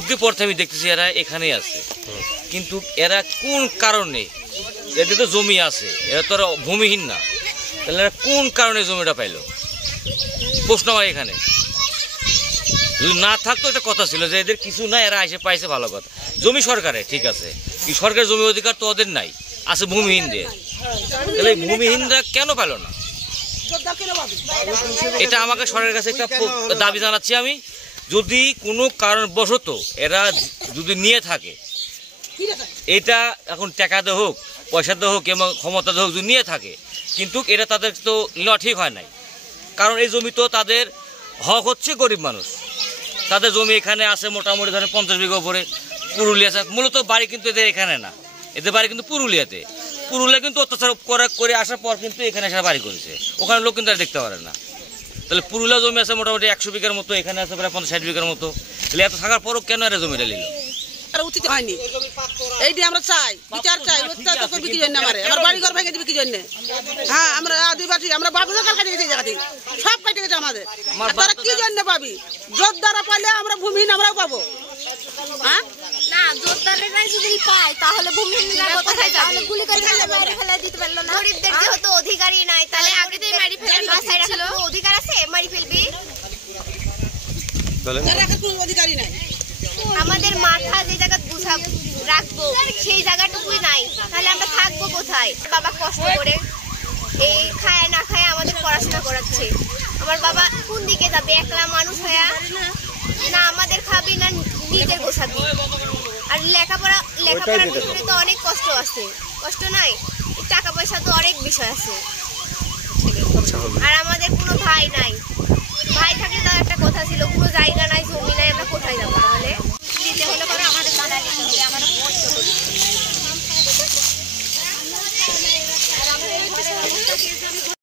ঢুকতে পড়তে আমি দেখতেছি এরা এখানেই আছে, কিন্তু এরা কোন কারণে, এদের তো জমি আছে, এরা তো ভূমিহীন না, তাহলে এরা কোন কারণে জমিটা পাইলো? প্রশ্ন হয় এখানে। যদি না থাকতো একটা কথা ছিল যে এদের কিছু নাই, এরা এসে পাইছে, ভালো কথা। জমি সরকারে, ঠিক আছে, কি সরকারের জমি অধিকার তো ওদের নাই, আছে ভূমিহীনদের। তাহলে ভূমিহীনরা কেন পেল না? এটা আমাকে সরকারের কাছে একটা দাবি জানাচ্ছি আমি। যদি কোনো কারণবশত এরা যদি নিয়ে থাকে, এটা এখন টাকাতে হোক, পয়সাতে হোক এবং ক্ষমতাতে হোক, যদি নিয়ে থাকে, কিন্তু এটা তাদের তো নেওয়া ঠিক হয় নাই। কারণ এই জমি তো তাদের হক হচ্ছে গরিব মানুষ, তাদের জমি এখানে আছে মোটামুটি ধরেন 50 বিঘা উপরে। পুরুলিয়া মূলত বাড়ি কিন্তু এদের এখানে না, এদের বাড়ি কিন্তু পুরুলিয়াতে। পুরুলিয়া কিন্তু অত্যাচার করে আসার পর কিন্তু এখানে এসে বাড়ি করেছে, ওখানে লোক কিন্তু আর দেখতে পারে না। তাহলে পুরুলিয়া জমি আছে মোটামুটি 100 বিঘার মতো, এখানে আছে প্রায় 50-60 বিঘার মতো। তাহলে এত থাকার পরও কেন এরা জমিটা নিল? উচিত হয়নি। এইটি আমরা চাই, বিচার চাই। অত্যাচার করবি কি জন্য? আমার বাড়ি ঘর ভেঙে দিবি কি জন্য? হ্যাঁ, আমরা আদিবাসী, আমরা বাবুদের কাল কাটে গেছি, জায়গাটি সব কেটে গেছে আমাদের। তারা কি জন্য পাবি? জোর দ্বারা পাইলে আমরা ভূমিহীন আমরাও পাবো। হ্যাঁ না, জোরদারেরাই যদি পায় তাহলে ভূমিহীনরা কোথায় যাবে? তাহলে গুলি করে মেরে ফেলে দিতে পারলো না। গরিবদের যেহেতু অধিকারই নাই, তাহলে আগে থেকে মারি ফেলে মাথায় রাখলো অধিকার আছে, মারি ফেলবি। অধিকারই নাই। আমাদের মাথা যে জায়গা বুঝা রাখবো সেই জায়গাটুকুই নাই, তাহলে আমরা থাকবো কোথায়? বাবা কষ্ট করে এই খায় না খায় আমাদের পড়াশোনা করাচ্ছে। আমার বাবা কোন দিকে যাবে একলা মানুষ হয়ে? না আমাদের খাবি না নিজের গোছাবি। আর লেখাপড়ার ভিতরে তো অনেক কষ্ট আছে, কষ্ট নাই? টাকা পয়সা তো অনেক বিষয় আছে। আর আমাদের কোনো ভাই নাই, ভাই থাকলে তার একটা কথা ছিল, কোনো জায়গা নাই, জমি নাই, আমরা কোথায় যাবো? তাহলে দিতে হলে পরে আমাদের দাদা দিতে হবে, আমাদের কষ্ট করি।